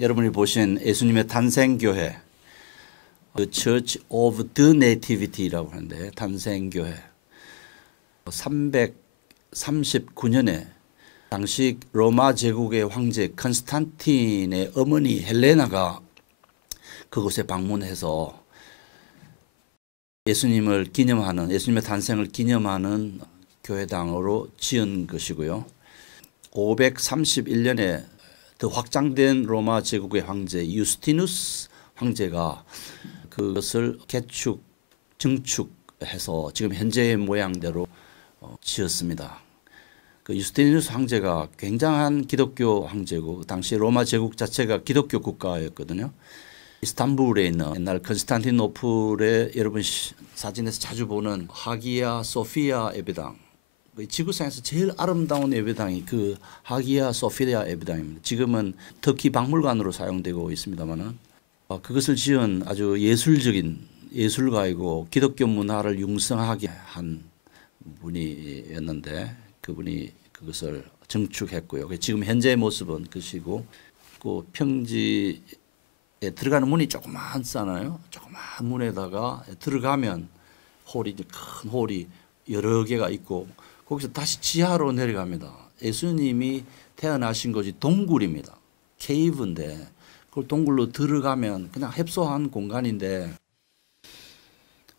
여러분이 보신 예수님의 탄생교회, The Church of the Nativity라고 하는데 탄생교회 339년에 당시 로마 제국의 황제 컨스탄틴의 어머니 헬레나가 그곳에 방문해서 예수님을 기념하는, 예수님의 탄생을 기념하는 교회당으로 지은 것이고요. 531년에 더 확장된 로마 제국의 황제 유스티누스 황제가 그것을 개축, 증축해서 지금 현재의 모양대로 지었습니다. 그 유스티누스 황제가 굉장한 기독교 황제고 당시 로마 제국 자체가 기독교 국가였거든요. 이스탄불에 있는 옛날 컨스탄티노플의 여러분 사진에서 자주 보는 하기야 소피아 예배당, 지구상에서 제일 아름다운 예배당이 그 하기야 소피아 예배당입니다. 지금은 터키 박물관으로 사용되고 있습니다만은 그것을 지은 아주 예술적인 예술가이고 기독교 문화를 융성하게 한 분이었는데 그분이 그것을 증축했고요. 지금 현재의 모습은 그것이고 그 평지에 들어가는 문이 조그맣잖아요. 조그만 문에다가 들어가면 홀이 큰 홀이 여러 개가 있고 거기서 다시 지하로 내려갑니다. 예수님이 태어나신 곳이 동굴입니다. 케이브인데 그 동굴로 들어가면 그냥 협소한 공간인데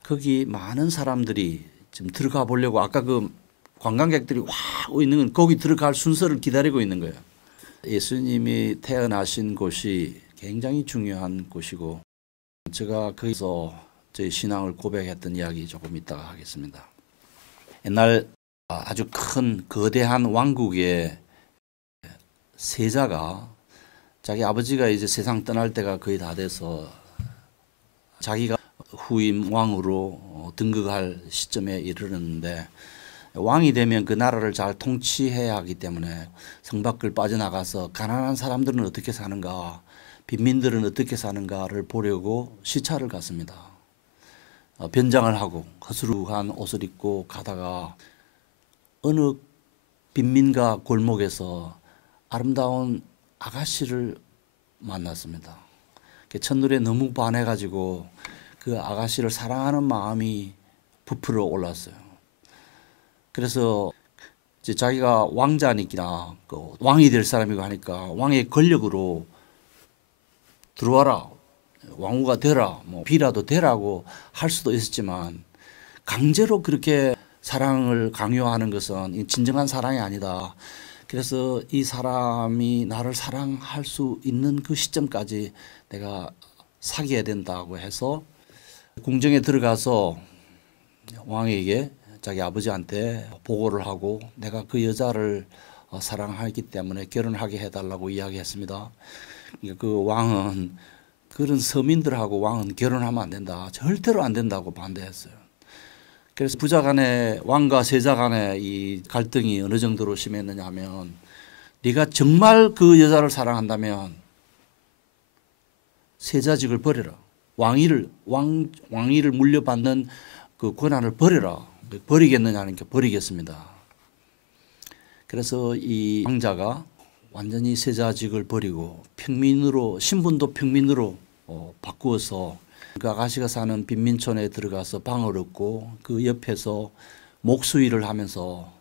거기 많은 사람들이 지금 들어가 보려고 아까 그 관광객들이 와 있는 건 거기 들어갈 순서를 기다리고 있는 거예요. 예수님이 태어나신 곳이 굉장히 중요한 곳이고 제가 거기서 저희 신앙을 고백했던 이야기 조금 이따가 하겠습니다. 옛날 아주 큰 거대한 왕국의 세자가 자기 아버지가 이제 세상 떠날 때가 거의 다 돼서 자기가 후임 왕으로 등극할 시점에 이르렀는데 왕이 되면 그 나라를 잘 통치해야 하기 때문에 성 밖을 빠져나가서 가난한 사람들은 어떻게 사는가, 빈민들은 어떻게 사는가를 보려고 시차를 갔습니다. 변장을 하고 허스루한 옷을 입고 가다가 어느 빈민가 골목에서 아름다운 아가씨를 만났습니다. 첫눈에 너무 반해가지고 그 아가씨를 사랑하는 마음이 부풀어 올랐어요. 그래서 이제 자기가 왕자니까 왕이 될 사람이고 하니까 왕의 권력으로 들어와라, 왕후가 되라, 뭐 비라도 되라고 할 수도 있었지만 강제로 그렇게 사랑을 강요하는 것은 진정한 사랑이 아니다. 그래서 이 사람이 나를 사랑할 수 있는 그 시점까지 내가 사귀어야 된다고 해서 궁정에 들어가서 왕에게 자기 아버지한테 보고를 하고 내가 그 여자를 사랑하기 때문에 결혼하게 해달라고 이야기했습니다. 그 왕은 그런 서민들하고 왕은 결혼하면 안 된다. 절대로 안 된다고 반대했어요. 그래서 부자 간에 왕과 세자 간에 이 갈등이 어느 정도로 심했느냐 하면 네가 정말 그 여자를 사랑한다면 세자직을 버려라. 왕위를 물려받는 그 권한을 버려라. 버리겠느냐 하니까 버리겠습니다. 그래서 이 왕자가 완전히 세자직을 버리고 평민으로 신분도 평민으로 바꾸어서 그 아가씨가 사는 빈민촌에 들어가서 방을 얻고 그 옆에서 목수일을 하면서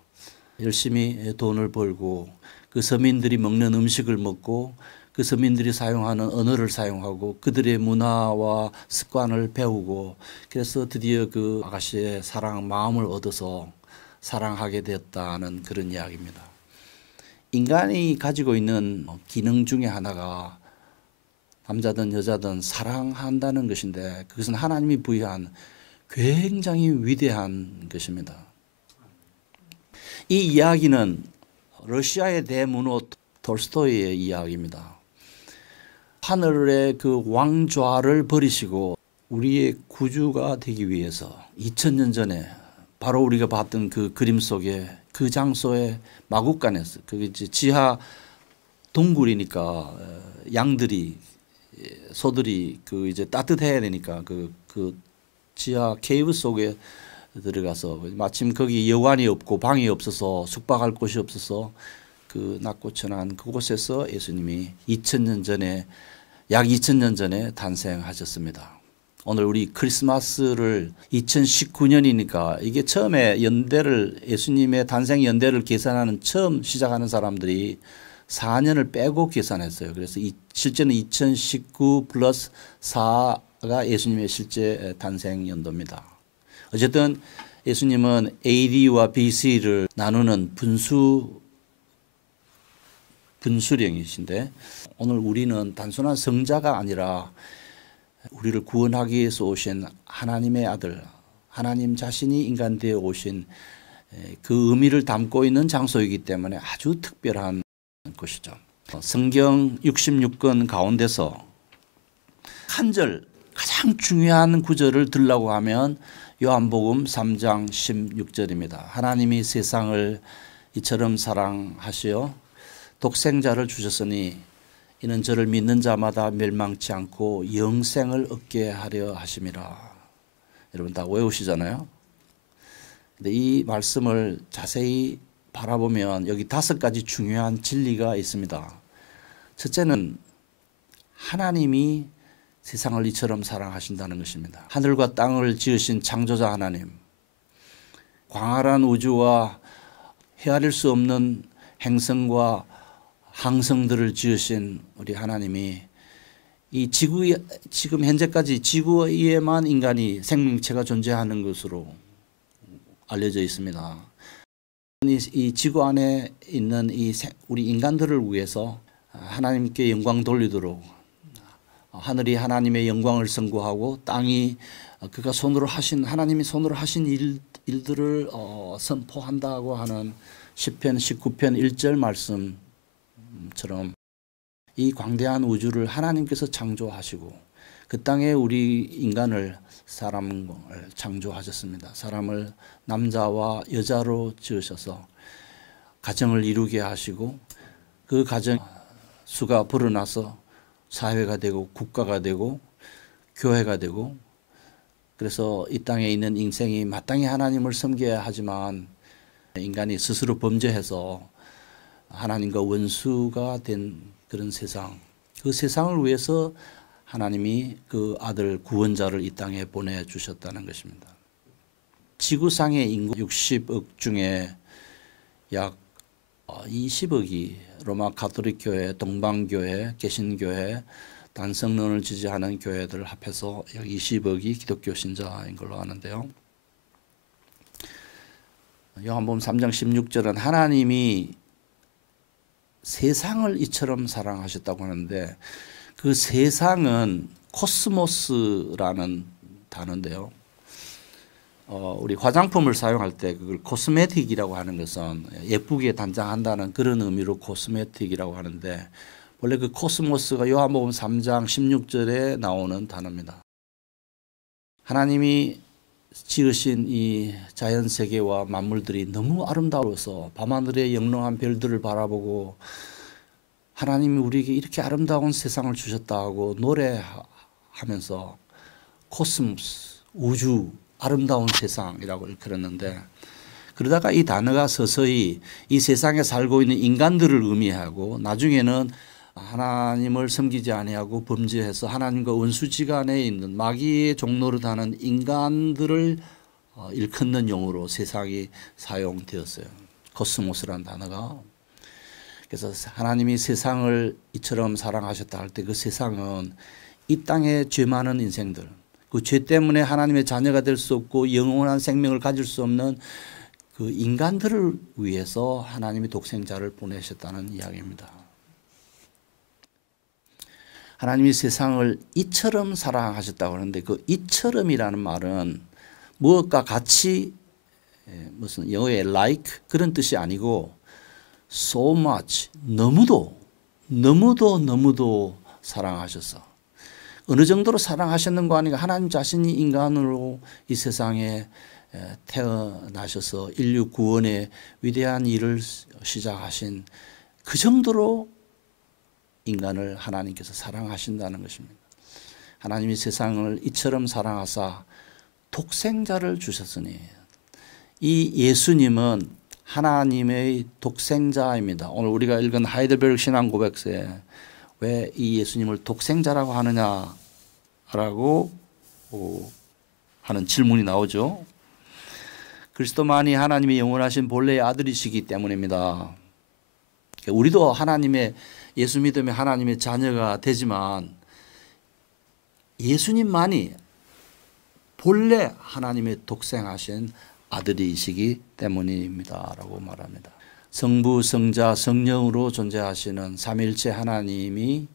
열심히 돈을 벌고 그 서민들이 먹는 음식을 먹고 그 서민들이 사용하는 언어를 사용하고 그들의 문화와 습관을 배우고 그래서 드디어 그 아가씨의 마음을 얻어서 사랑하게 되었다는 그런 이야기입니다. 인간이 가지고 있는 기능 중에 하나가 남자든 여자든 사랑한다는 것인데 그것은 하나님이 부여한 굉장히 위대한 것입니다. 이 이야기는 러시아의 대문호 톨스토이의 이야기입니다. 하늘의 그 왕좌를 버리시고 우리의 구주가 되기 위해서 2000년 전에 바로 우리가 봤던 그 그림 속에 그 장소에 마국간에서 그게 이제 지하 동굴이니까 양들이 소들이 그 이제 따뜻해야 되니까 그 지하 케이브 속에 들어가서 마침 거기 여관이 없고 방이 없어서 숙박할 곳이 없어서 그 낮고 천한 그곳에서 예수님이 2000년 전에 약 2000년 전에 탄생하셨습니다. 오늘 우리 크리스마스를 2019년이니까 이게 처음에 연대를 예수님의 탄생 연대를 계산하는 처음 시작하는 사람들이 4년을 빼고 계산했어요. 그래서 실제는 2019 플러스 4가 예수님의 실제 탄생 연도입니다. 어쨌든 예수님은 AD와 BC를 나누는 분수령이신데 오늘 우리는 단순한 성자가 아니라 우리를 구원하기 위해서 오신 하나님의 아들, 하나님 자신이 인간 되어 오신 그 의미를 담고 있는 장소이기 때문에 아주 특별한 것이죠. 성경 66권 가운데서 한 절 가장 중요한 구절을 들라고 하면 요한복음 3장 16절입니다. 하나님이 세상을 이처럼 사랑하시어 독생자를 주셨으니 이는 저를 믿는 자마다 멸망치 않고 영생을 얻게 하려 하심이라. 여러분 다 외우시잖아요. 근데 이 말씀을 자세히 바라보면 여기 5가지 중요한 진리가 있습니다. 첫째는 하나님이 세상을 이처럼 사랑하신다는 것입니다. 하늘과 땅을 지으신 창조자 하나님, 광활한 우주와 헤아릴 수 없는 행성과 항성들을 지으신 우리 하나님이 이 지금 현재까지 지구 위에만 인간이 생명체가 존재하는 것으로 알려져 있습니다. 이 지구 안에 있는 우리 인간들을 위해서 하나님께 영광 돌리도록 하늘이 하나님의 영광을 선고하고 땅이 그가 손으로 하신 하나님이 손으로 하신 일들을 선포한다고 하는 시편 19편 1절 말씀처럼 이 광대한 우주를 하나님께서 창조하시고 그 땅에 우리 인간을 사람을 창조하셨습니다. 사람을 남자와 여자로 지으셔서 가정을 이루게 하시고 그 가정 수가 불어나서 사회가 되고 국가가 되고 교회가 되고 그래서 이 땅에 있는 인생이 마땅히 하나님을 섬겨야 하지만 인간이 스스로 범죄해서 하나님과 원수가 된 그런 세상, 그 세상을 위해서 하나님이 그 아들 구원자를 이 땅에 보내주셨다는 것입니다. 지구상의 인구 60억 중에 약 20억이 로마 가톨릭 교회, 동방교회, 개신교회, 단성론을 지지하는 교회들 합해서 약 20억이 기독교 신자인 걸로 아는데요. 요한복음 3장 16절은 하나님이 세상을 이처럼 사랑하셨다고 하는데 그 세상은 코스모스라는 단어인데요. 우리 화장품을 사용할 때 그걸 코스메틱이라고 하는 것은 예쁘게 단장한다는 그런 의미로 코스메틱이라고 하는데 원래 그 코스모스가 요한복음 3장 16절에 나오는 단어입니다. 하나님이 지으신 이 자연세계와 만물들이 너무 아름다워서 밤하늘의 영롱한 별들을 바라보고 하나님이 우리에게 이렇게 아름다운 세상을 주셨다 하고 노래하면서 코스모스, 우주, 아름다운 세상이라고 일컬었는데 그러다가 이 단어가 서서히 이 세상에 살고 있는 인간들을 의미하고 나중에는 하나님을 섬기지 아니하고 범죄해서 하나님과 원수지간에 있는 마귀의 종노릇하는 인간들을 일컫는 용어로 세상이 사용되었어요. 코스모스라는 단어가. 그래서 하나님이 세상을 이처럼 사랑하셨다 할 때 그 세상은 이 땅에 죄 많은 인생들, 그 죄 때문에 하나님의 자녀가 될 수 없고 영원한 생명을 가질 수 없는 그 인간들을 위해서 하나님이 독생자를 보내셨다는 이야기입니다. 하나님이 세상을 이처럼 사랑하셨다고 하는데 그 이처럼이라는 말은 무엇과 같이 무슨 영어의 like 그런 뜻이 아니고 so much 너무도 사랑하셔서 어느 정도로 사랑하셨는가 하니까 하나님 자신이 인간으로 이 세상에 태어나셔서 인류 구원의 위대한 일을 시작하신 그 정도로 인간을 하나님께서 사랑하신다는 것입니다. 하나님이 세상을 이처럼 사랑하사 독생자를 주셨으니 이 예수님은 하나님의 독생자입니다. 오늘 우리가 읽은 하이델베르크 신앙 고백서에 왜 이 예수님을 독생자라고 하느냐라고 하는 질문이 나오죠. 그리스도만이 하나님의 영원하신 본래의 아들이시기 때문입니다. 우리도 하나님의 예수 믿으면 하나님의 자녀가 되지만 예수님만이 본래 하나님의 독생하신 아들이시기 때문입니다 라고 말합니다. 성부, 성자, 성령으로 존재하시는 삼위일체 하나님이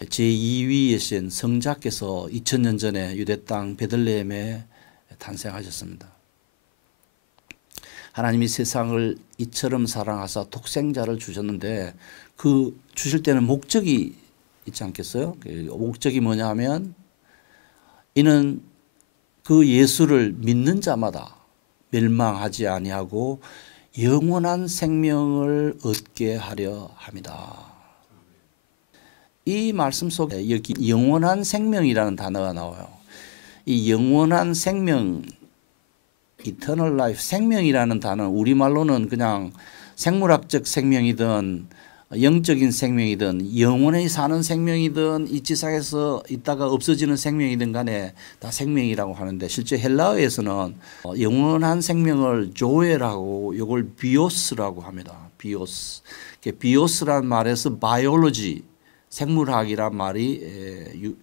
제2위이신 성자께서 2000년 전에 유대 땅 베들레헴에 탄생하셨습니다. 하나님이 세상을 이처럼 사랑하사 독생자를 주셨는데 그 주실 때는 목적이 있지 않겠어요? 그 목적이 뭐냐 하면 이는 그 예수를 믿는 자마다 멸망하지 아니하고 영원한 생명을 얻게 하려 함이다. 이 말씀 속에 여기 영원한 생명이라는 단어가 나와요. 이 영원한 생명, eternal life, 생명이라는 단어는 우리말로는 그냥 생물학적 생명이든 영적인 생명이든 영원히 사는 생명이든 이 지상에서 있다가 없어지는 생명이든 간에 다 생명이라고 하는데 실제 헬라어에서는 영원한 생명을 조에라고 이걸 비오스라고 합니다. 비오스. 비오스란 말에서 바이올로지, 생물학이란 말이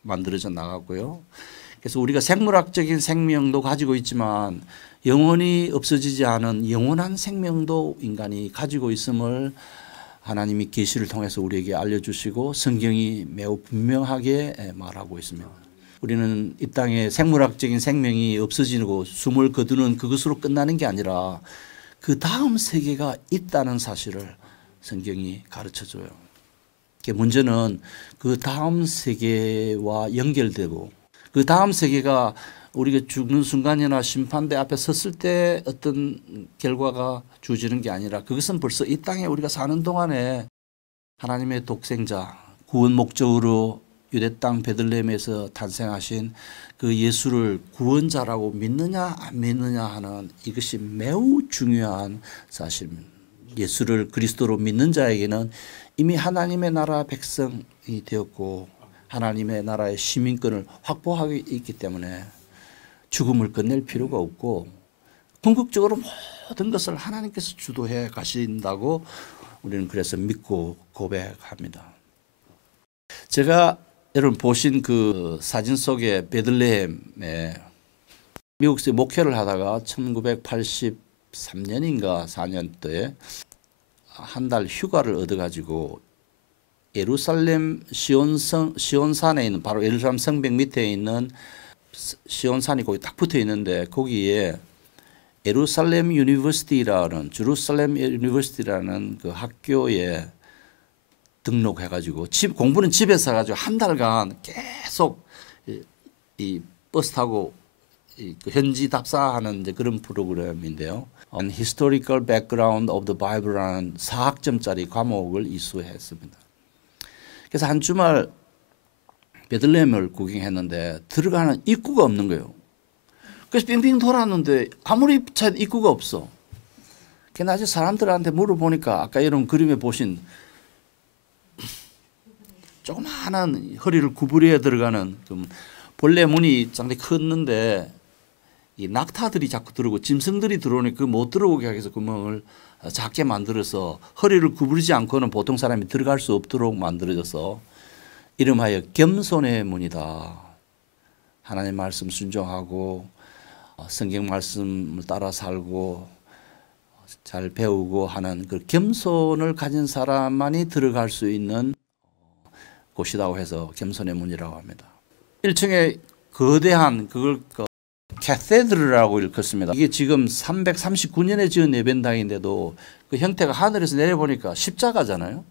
만들어져 나갔고요. 그래서 우리가 생물학적인 생명도 가지고 있지만 영원히 없어지지 않은 영원한 생명도 인간이 가지고 있음을 하나님이 계시를 통해서 우리에게 알려주시고 성경이 매우 분명하게 말하고 있습니다. 우리는 이 땅에 생물학적인 생명이 없어지고 숨을 거두는 그것으로 끝나는 게 아니라 그 다음 세계가 있다는 사실을 성경이 가르쳐줘요. 문제는 그 다음 세계와 연결되고 그 다음 세계가 우리가 죽는 순간이나 심판대 앞에 섰을 때 어떤 결과가 주어지는 게 아니라 그것은 벌써 이 땅에 우리가 사는 동안에 하나님의 독생자, 구원 목적으로 유대 땅 베들레헴에서 탄생하신 그 예수를 구원자라고 믿느냐 안 믿느냐 하는 이것이 매우 중요한 사실입니다. 예수를 그리스도로 믿는 자에게는 이미 하나님의 나라 백성이 되었고 하나님의 나라의 시민권을 확보하고 있기 때문에 죽음을 끝낼 필요가 없고 궁극적으로 모든 것을 하나님께서 주도해 가신다고 우리는 그래서 믿고 고백합니다. 제가 여러분 보신 그 사진 속에 베들레헴에 미국에서 목회를 하다가 1983년인가 4년도에 한 달 휴가를 얻어가지고 예루살렘 시온산에 있는 바로 예루살렘 성벽 밑에 있는 시온산이 거기 딱 붙어 있는데 거기에 예루살렘 유니버시티라는 제루살렘 유니버시티라는 그 학교에 등록해가지고 공부는 집에서 해가지고 한 달간 계속 이 버스 타고 그 현지 답사하는 이제 그런 프로그램인데요. Historical Background of the Bible라는 4학점짜리 과목을 이수했습니다. 그래서 한 주말 베들레헴을 구경했는데 들어가는 입구가 없는 거예요. 그래서 빙빙 돌았는데 아무리 찾아도 입구가 없어. 그래서 나중에 사람들한테 물어보니까 아까 이런 그림에 보신 조그마한 허리를 구부려 들어가는 본래 문이 상당히 컸는데 이 낙타들이 자꾸 들어오고 짐승들이 들어오니까 못 들어오게 하기 위해서 구멍을 작게 만들어서 허리를 구부리지 않고는 보통 사람이 들어갈 수 없도록 만들어져서 이름하여 겸손의 문이다. 하나님 말씀 순종하고 성경 말씀을 따라 살고 잘 배우고 하는 그 겸손을 가진 사람만이 들어갈 수 있는 곳이라고 해서 겸손의 문이라고 합니다. 1층에 거대한 그걸 캐세드르라고 읽었습니다. 이게 지금 339년에 지은 예배당인데도 그 형태가 하늘에서 내려보니까 십자가잖아요.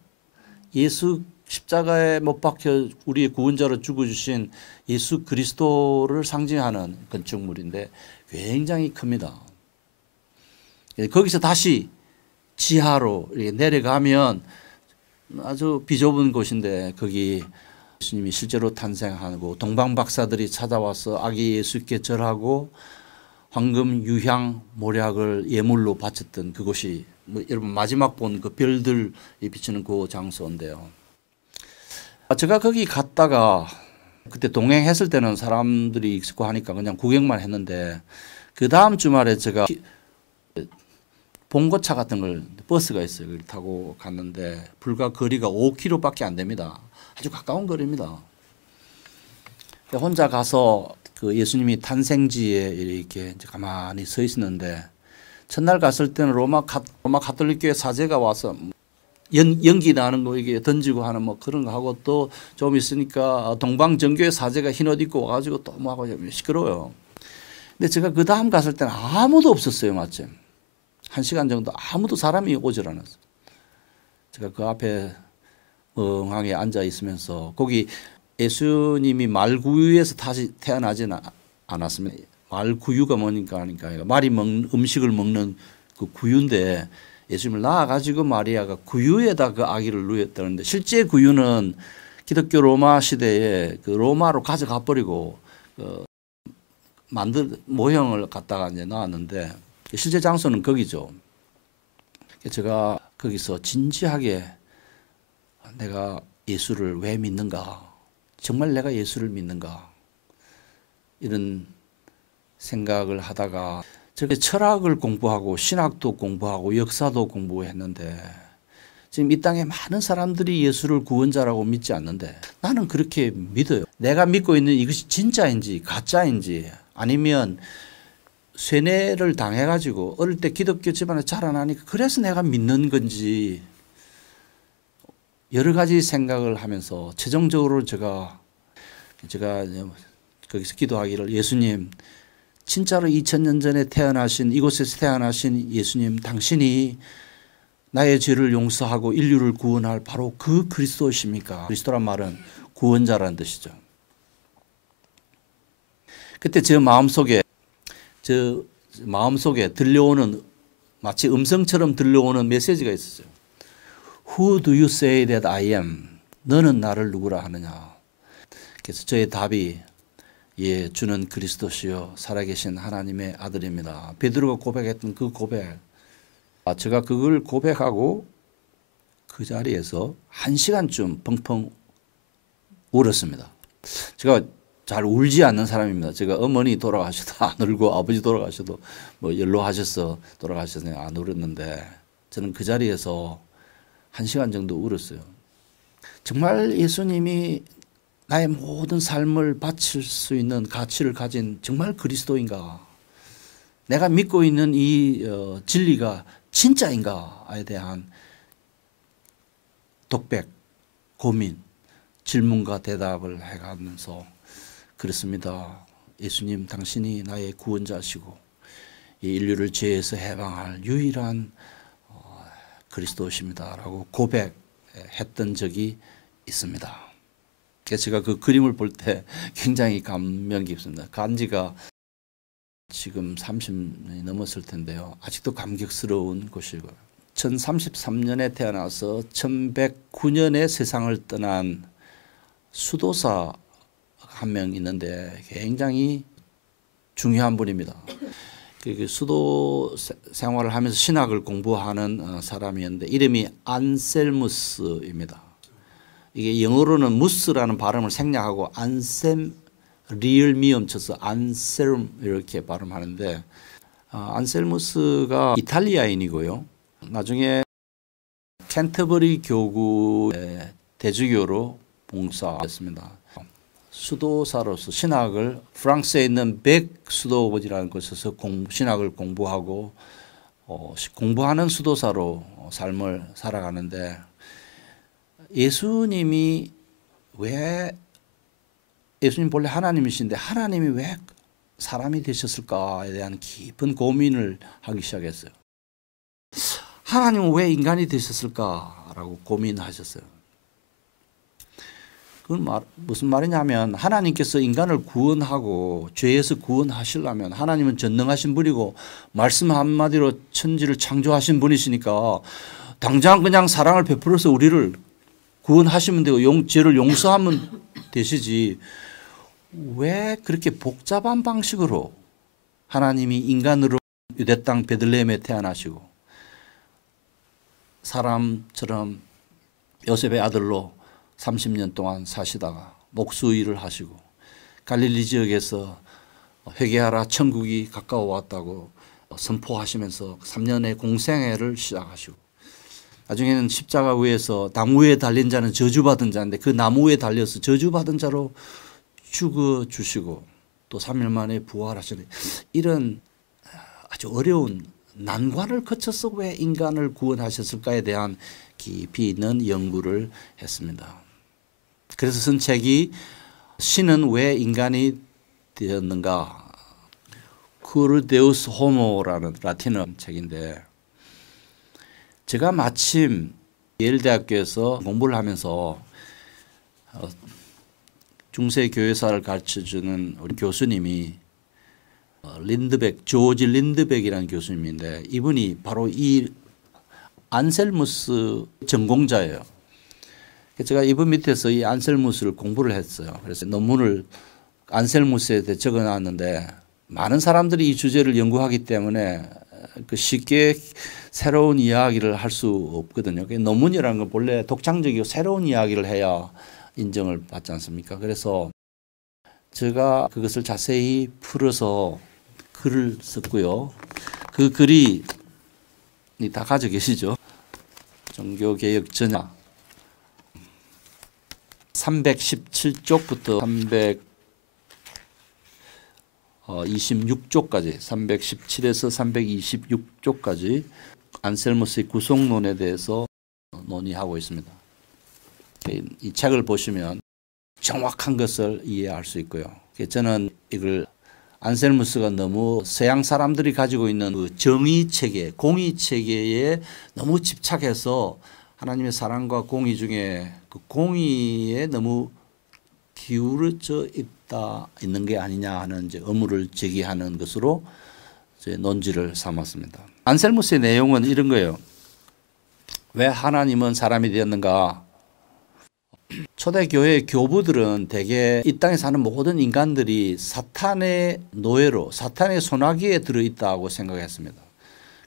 예수 십자가에 못 박혀 우리의 구원자로 죽어주신 예수 그리스도를 상징하는 건축물인데 굉장히 큽니다. 거기서 다시 지하로 이렇게 내려가면 아주 비좁은 곳인데 거기 예수님이 실제로 탄생하고 동방 박사들이 찾아와서 아기 예수께 절하고 황금, 유향, 모략을 예물로 바쳤던 그곳이 여러분 마지막 본 그 별들이 비치는 그 장소인데요. 제가 거기 갔다가 그때 동행했을 때는 사람들이 있고 하니까 그냥 구경만 했는데 그 다음 주말에 제가 봉고차 같은 걸 버스가 있어요. 그걸 타고 갔는데 불과 거리가 5km밖에 안 됩니다. 아주 가까운 거리입니다. 혼자 가서 그 예수님이 탄생지에 이렇게 가만히 서 있었는데 첫날 갔을 때는 로마 가톨릭 교회 사제가 와서 연기 나는 거 이게 던지고 하는 뭐 그런 거 하고 또 좀 있으니까 동방정교회 사제가 흰 옷 입고 와가지고 또 뭐 하고 시끄러워요. 근데 제가 그 다음 갔을 때는 아무도 없었어요. 마침 1시간 정도 아무도 사람이 오질 않았어요. 제가 그 앞에 멍하게 앉아 있으면서 거기 예수님이 말구유에서 다시 태어나지는 않았습니다. 말구유가 뭐니까 하니까 말이 먹는 음식을 먹는 그 구유인데 예수님을 낳아가지고 마리아가 구유에다 그 아기를 누였다는데 실제 구유는 기독교 로마 시대에 그 로마로 가져가 버리고 만든 모형을 갖다가 이제 놨는데 실제 장소는 거기죠. 제가 거기서 진지하게 내가 예수를 왜 믿는가? 정말 내가 예수를 믿는가? 이런 생각을 하다가 저렇게 철학을 공부하고 신학도 공부하고 역사도 공부했는데 지금 이 땅에 많은 사람들이 예수를 구원자라고 믿지 않는데 나는 그렇게 믿어요. 내가 믿고 있는 이것이 진짜인지 가짜인지 아니면 쇠뇌를 당해가지고 어릴 때 기독교 집안에 자라나니까 그래서 내가 믿는 건지 여러 가지 생각을 하면서 최종적으로 제가 거기서 기도하기를 예수님 진짜로 2000년 전에 태어나신 이곳에서 태어나신 예수님 당신이 나의 죄를 용서하고 인류를 구원할 바로 그 그리스도이십니까? 그리스도란 말은 구원자라는 뜻이죠. 그때 제 마음속에 들려오는 마치 음성처럼 들려오는 메시지가 있었어요. Who do you say that I am? 너는 나를 누구라 하느냐? 그래서 저의 답이 예, 주는 그리스도시요 살아계신 하나님의 아들입니다. 베드로가 고백했던 그 고백. 제가 그걸 고백하고 그 자리에서 1시간쯤 펑펑 울었습니다. 제가 잘 울지 않는 사람입니다. 제가 어머니 돌아가셔도 안 울고 아버지 돌아가셔도 뭐 연로하셔서 돌아가셔서 안 울었는데 저는 그 자리에서 1시간 정도 울었어요. 정말 예수님이 나의 모든 삶을 바칠 수 있는 가치를 가진 정말 그리스도인가? 내가 믿고 있는 이 진리가 진짜인가에 대한 독백, 고민, 질문과 대답을 해가면서 그렇습니다. 예수님 당신이 나의 구원자시고 이 인류를 죄에서 해방할 유일한 그리스도십니다. 라고 고백했던 적이 있습니다. 그래서 제가 그 그림을 볼 때 굉장히 감명 깊습니다. 간지가 지금 30년이 넘었을 텐데요. 아직도 감격스러운 곳이고요. 1033년에 태어나서 1109년에 세상을 떠난 수도사 한 명 있는데 굉장히 중요한 분입니다. 수도 생활을 하면서 신학을 공부하는 사람이었는데 이름이 안셀무스입니다. 이게 영어로는 무스라는 발음을 생략하고 안셈 리을 미음 쳐서 안셀름 이렇게 발음하는데 안셀무스가 이탈리아인이고요. 나중에 캔터버리 교구의 대주교로 봉사했습니다. 수도사로서 신학을 프랑스에 있는 백 수도원이라는 곳에서 신학을 공부하고 공부하는 수도사로 삶을 살아가는데 예수님이 왜 예수님 본래 하나님이신데 하나님이 왜 사람이 되셨을까에 대한 깊은 고민을 하기 시작했어요. 하나님은 왜 인간이 되셨을까라고 고민하셨어요. 그건 무슨 말이냐면 하나님께서 인간을 구원하고 죄에서 구원하시려면 하나님은 전능하신 분이고 말씀 한마디로 천지를 창조하신 분이시니까 당장 그냥 사랑을 베풀어서 우리를 구원하시면 되고 죄를 용서하면 되시지 왜 그렇게 복잡한 방식으로 하나님이 인간으로 유대 땅 베들레헴에 태어나시고 사람처럼 요셉의 아들로 30년 동안 사시다가 목수 일을 하시고 갈릴리 지역에서 회개하라 천국이 가까워 왔다고 선포하시면서 3년의 공생애를 시작하시고 나중에는 십자가 위에서 나무 위에 달린 자는 저주받은 자인데 그 나무 위에 달려서 저주받은 자로 죽어주시고 또 3일 만에 부활하시는 이런 아주 어려운 난관을 거쳐서 왜 인간을 구원하셨을까에 대한 깊이 있는 연구를 했습니다. 그래서 쓴 책이 신은 왜 인간이 되었는가? Cur Deus Homo라는 라틴어 책인데 제가 마침 예일대학교에서 공부를 하면서 중세 교회사를 가르쳐주는 우리 교수님이 조지 린드백이라는 교수님인데 이분이 바로 이 안셀무스 전공자예요. 제가 이분 밑에서 이 안셀무스를 공부를 했어요. 그래서 논문을 안셀무스에 대해 적어놨는데 많은 사람들이 이 주제를 연구하기 때문에 쉽게 새로운 이야기를 할 수 없거든요. 논문이라는 건 본래 독창적이고 새로운 이야기를 해야 인정을 받지 않습니까? 그래서 제가 그것을 자세히 풀어서 글을 썼고요. 그 글이 다 가지고 계시죠? 종교개혁 전야 317쪽부터 326쪽까지 317에서 326쪽까지 안셀무스의 구속론에 대해서 논의하고 있습니다. 이 책을 보시면 정확한 것을 이해할 수 있고요. 저는 이걸 안셀무스가 너무 서양 사람들이 가지고 있는 그 정의 체계, 공의 체계에 너무 집착해서 하나님의 사랑과 공의 중에 그 공의에 너무 기울어져 있는 게 아니냐 하는 이제 의무를 제기하는 것으로 이제 논지를 삼았습니다. 안셀무스의 내용은 이런 거예요. 왜 하나님은 사람이 되었는가? 초대교회 교부들은 대개 이 땅에 사는 모든 인간들이 사탄의 노예로 사탄의 소나기에 들어있다고 생각했습니다.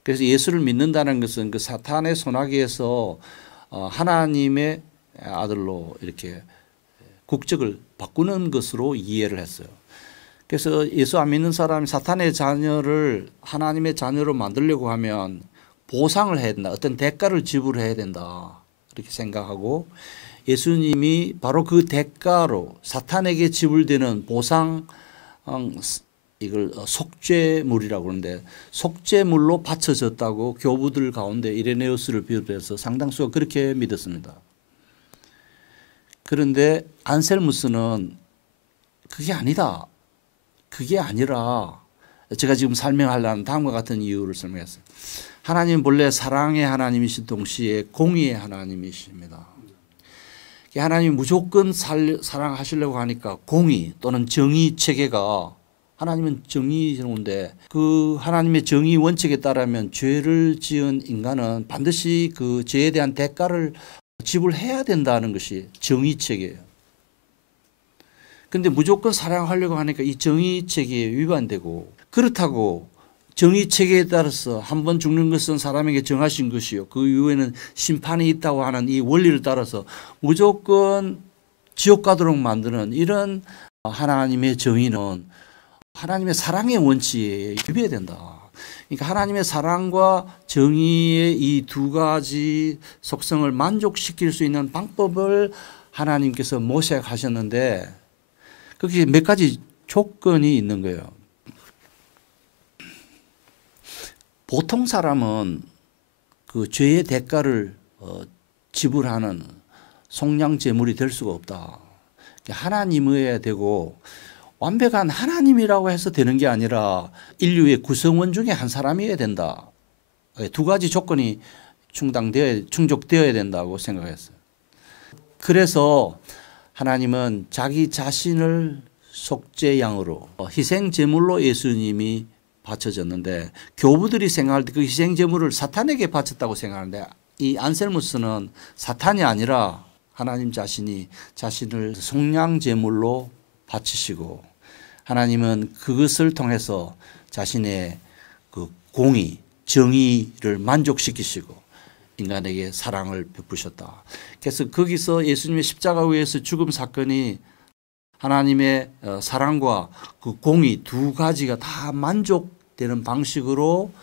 그래서 예수를 믿는다는 것은 그 사탄의 소나기에서 하나님의 아들로 이렇게 국적을 바꾸는 것으로 이해를 했어요. 그래서 예수 안 믿는 사람이 사탄의 자녀를 하나님의 자녀로 만들려고 하면 보상을 해야 된다. 어떤 대가를 지불해야 된다. 이렇게 생각하고 예수님이 바로 그 대가로 사탄에게 지불되는 보상 이걸 속죄물이라고 그러는데 속죄물로 바쳐졌다고 교부들 가운데 이레네우스를 비롯해서 상당수가 그렇게 믿었습니다. 그런데 안셀무스는 그게 아니다. 그게 아니라 제가 지금 설명하려는 다음과 같은 이유를 설명했어요. 하나님은 본래 사랑의 하나님이신 동시에 공의의 하나님이십니다. 하나님이 무조건 사랑하시려고 하니까 공의 또는 정의 체계가 하나님은 정의로운데 그 하나님의 정의 원칙에 따르면 죄를 지은 인간은 반드시 그 죄에 대한 대가를 지불해야 된다는 것이 정의 체계예요. 그런데 무조건 사랑하려고 하니까 이 정의 체계에 위반되고 그렇다고 정의 체계에 따라서 한 번 죽는 것은 사람에게 정하신 것이요. 그 이후에는 심판이 있다고 하는 이 원리를 따라서 무조건 지옥 가도록 만드는 이런 하나님의 정의는 하나님의 사랑의 원칙에 위배된다. 그러니까 하나님의 사랑과 정의의 이 두 가지 속성을 만족시킬 수 있는 방법을 하나님께서 모색하셨는데 그게 몇 가지 조건이 있는 거예요. 보통 사람은 그 죄의 대가를 지불하는 속량 제물이 될 수가 없다. 하나님이어야 되고 완벽한 하나님이라고 해서 되는 게 아니라 인류의 구성원 중에 한 사람이어야 된다. 두 가지 조건이 충족되어야 된다고 생각했어요. 그래서 하나님은 자기 자신을 속죄양으로 희생 제물로 예수님이 바쳐졌는데 교부들이 생각할 때 그 희생 제물을 사탄에게 바쳤다고 생각하는데 이 안셀무스는 사탄이 아니라 하나님 자신이 자신을 속량 제물로 바치시고 하나님은 그것을 통해서 자신의 그 공의, 정의를 만족시키시고 인간에게 사랑을 베푸셨다. 그래서 거기서 예수님의 십자가 위에서 죽음 사건이 하나님의 사랑과 그 공의 두 가지가 다 만족되는 방식으로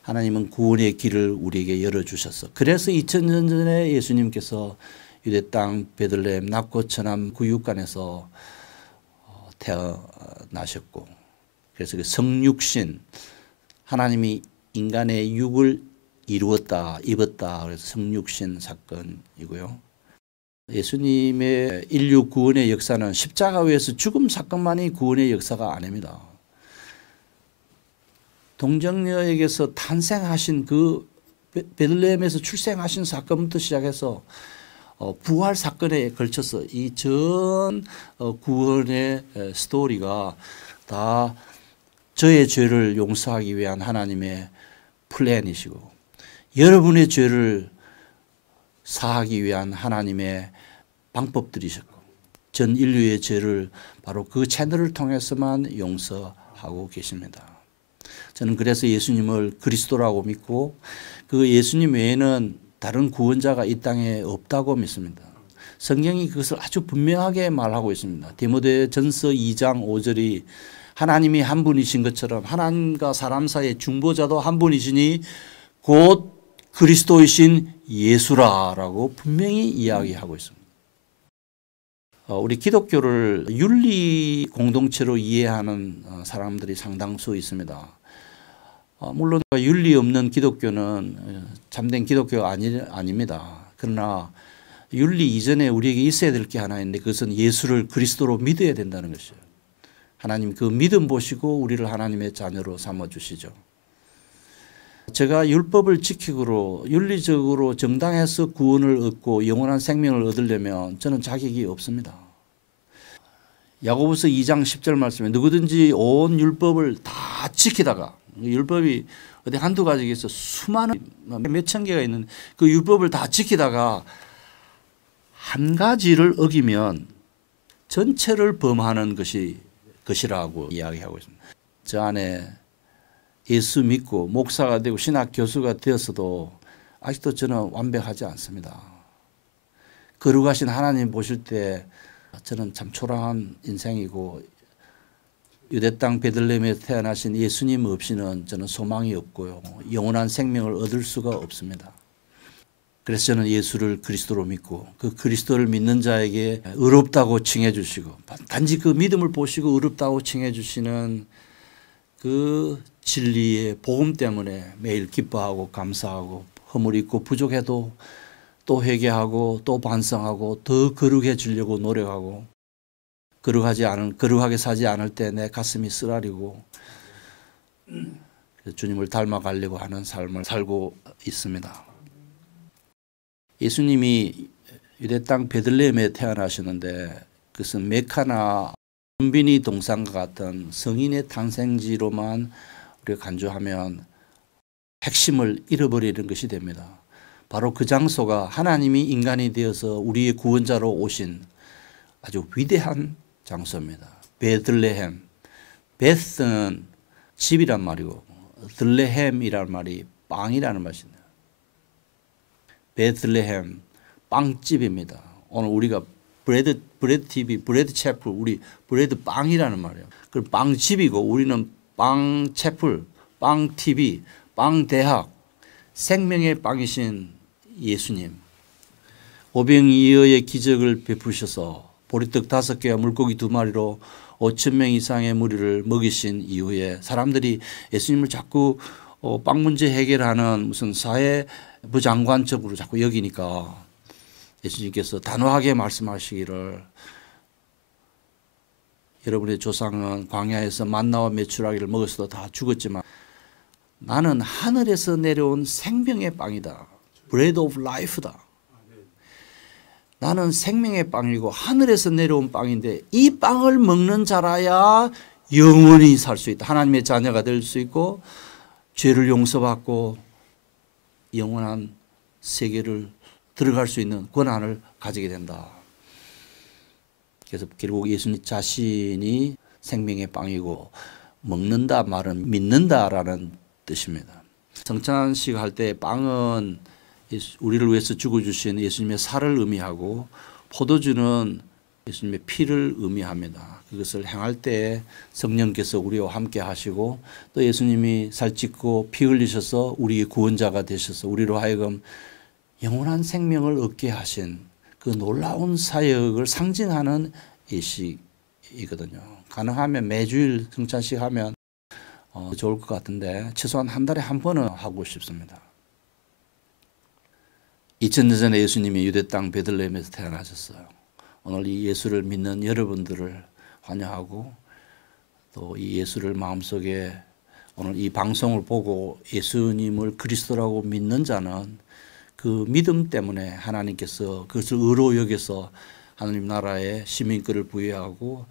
하나님은 구원의 길을 우리에게 열어주셨어. 그래서 2000년 전에 예수님께서 유대 땅 베들레헴 낙고 천암 구육간에서 태어나셨고, 그래서 그 성육신, 하나님이 인간의 육을 이루었다, 입었다. 그래서 성육신 사건이고요. 예수님의 인류 구원의 역사는 십자가 위에서 죽음 사건만이 구원의 역사가 아닙니다. 동정녀에게서 탄생하신 그 베들레헴에서 출생하신 사건부터 시작해서 부활 사건에 걸쳐서 이 전 구원의 스토리가 다 저의 죄를 용서하기 위한 하나님의 플랜이시고, 여러분의 죄를 사하기 위한 하나님의 방법들이셨고, 전 인류의 죄를 바로 그 채널을 통해서만 용서하고 계십니다. 저는 그래서 예수님을 그리스도라고 믿고 그 예수님 외에는 다른 구원자가 이 땅에 없다고 믿습니다. 성경이 그것을 아주 분명하게 말하고 있습니다. 디모데전서 2장 5절이 하나님이 한 분이신 것처럼 하나님과 사람 사이의 중보자도 한 분이시니 곧 그리스도이신 예수라라고 분명히 이야기하고 있습니다. 우리 기독교를 윤리 공동체로 이해하는 사람들이 상당수 있습니다. 물론 윤리 없는 기독교는 참된 기독교가 아닙니다. 그러나 윤리 이전에 우리에게 있어야 될 게 하나 있는데 그것은 예수를 그리스도로 믿어야 된다는 것이에요. 하나님 그 믿음 보시고 우리를 하나님의 자녀로 삼아주시죠. 제가 율법을 지키고 윤리적으로 정당해서 구원을 얻고 영원한 생명을 얻으려면 저는 자격이 없습니다. 야고보서 2장 10절 말씀에 누구든지 온 율법을 다 지키다가, 율법이 어디 한두 가지겠어, 수많은 몇천 개가 있는 그 율법을 다 지키다가 한 가지를 어기면 전체를 범하는 것이라고 이야기하고 있습니다. 저 안에 예수 믿고 목사가 되고 신학 교수가 되었어도 아직도 저는 완벽하지 않습니다. 거룩하신 하나님 보실 때 저는 참 초라한 인생이고, 유대 땅 베들레헴에 태어나신 예수님 없이는 저는 소망이 없고요, 영원한 생명을 얻을 수가 없습니다. 그래서 저는 예수를 그리스도로 믿고 그 그리스도를 믿는 자에게 의롭다고 칭해 주시고, 단지 그 믿음을 보시고 의롭다고 칭해 주시는 그 진리의 복음 때문에 매일 기뻐하고 감사하고, 허물 있고 부족해도 또 회개하고 또 반성하고 더 거룩해지려고 노력하고, 거룩하게 사지 않을 때 내 가슴이 쓰라리고 주님을 닮아가려고 하는 삶을 살고 있습니다. 예수님이 유대 땅 베들레헴에 태어나셨는데 그것은 메카나 룸비니 동산과 같은 성인의 탄생지로만 우리가 간주하면 핵심을 잃어버리는 것이 됩니다. 바로 그 장소가 하나님이 인간이 되어서 우리의 구원자로 오신 아주 위대한 장소입니다. 베들레헴. 베스는 집이란 말이고 들레헴이란 말이 빵이라는 말입니다. 베들레헴 빵집입니다. 오늘 우리가 브레드 TV, 브레드 채플, 우리 브레드 빵이라는 말이에요. 그 빵집이고 우리는 빵 채플, 빵 TV, 빵 대학, 생명의 빵이신 예수님. 오병이어의 기적을 베푸셔서 보리떡 5개와 물고기 2마리로 5,000명 이상의 무리를 먹이신 이후에 사람들이 예수님을 자꾸 빵 문제 해결하는 무슨 사회부 장관적으로 자꾸 여기니까 예수님께서 단호하게 말씀하시기를, 여러분의 조상은 광야에서 만나와 메추라기를 먹었어도 다 죽었지만 나는 하늘에서 내려온 생명의 빵이다. Bread of life다. 나는 생명의 빵이고 하늘에서 내려온 빵인데 이 빵을 먹는 자라야 영원히 살 수 있다. 하나님의 자녀가 될 수 있고 죄를 용서받고 영원한 세계를 들어갈 수 있는 권한을 가지게 된다. 그래서 결국 예수님 자신이 생명의 빵이고 먹는다 말은 믿는다라는 뜻입니다. 성찬식 할 때 빵은 우리를 위해서 죽어주신 예수님의 살을 의미하고 포도주는 예수님의 피를 의미합니다. 그것을 행할 때 성령께서 우리와 함께 하시고 또 예수님이 살찢고 피 흘리셔서 우리의 구원자가 되셔서 우리로 하여금 영원한 생명을 얻게 하신 그 놀라운 사역을 상징하는 예식이거든요. 가능하면 매주일 성찬식 하면 좋을 것 같은데 최소한 한 달에 한 번은 하고 싶습니다. 2000년 전에 예수님이 유대 땅 베들레헴에서 태어나셨어요. 오늘 이 예수를 믿는 여러분들을 환영하고 또 이 예수를 마음속에 오늘 이 방송을 보고 예수님을 그리스도라고 믿는 자는 그 믿음 때문에 하나님께서 그것을 의로 여겨서 하나님 나라의 시민권을 부여하고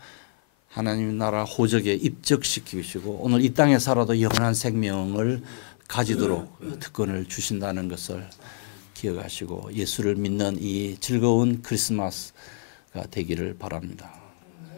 하나님 나라 호적에 입적시키시고 오늘 이 땅에 살아도 영원한 생명을 가지도록 특권을 주신다는 것을 기억하시고 예수를 믿는 이 즐거운 크리스마스가 되기를 바랍니다.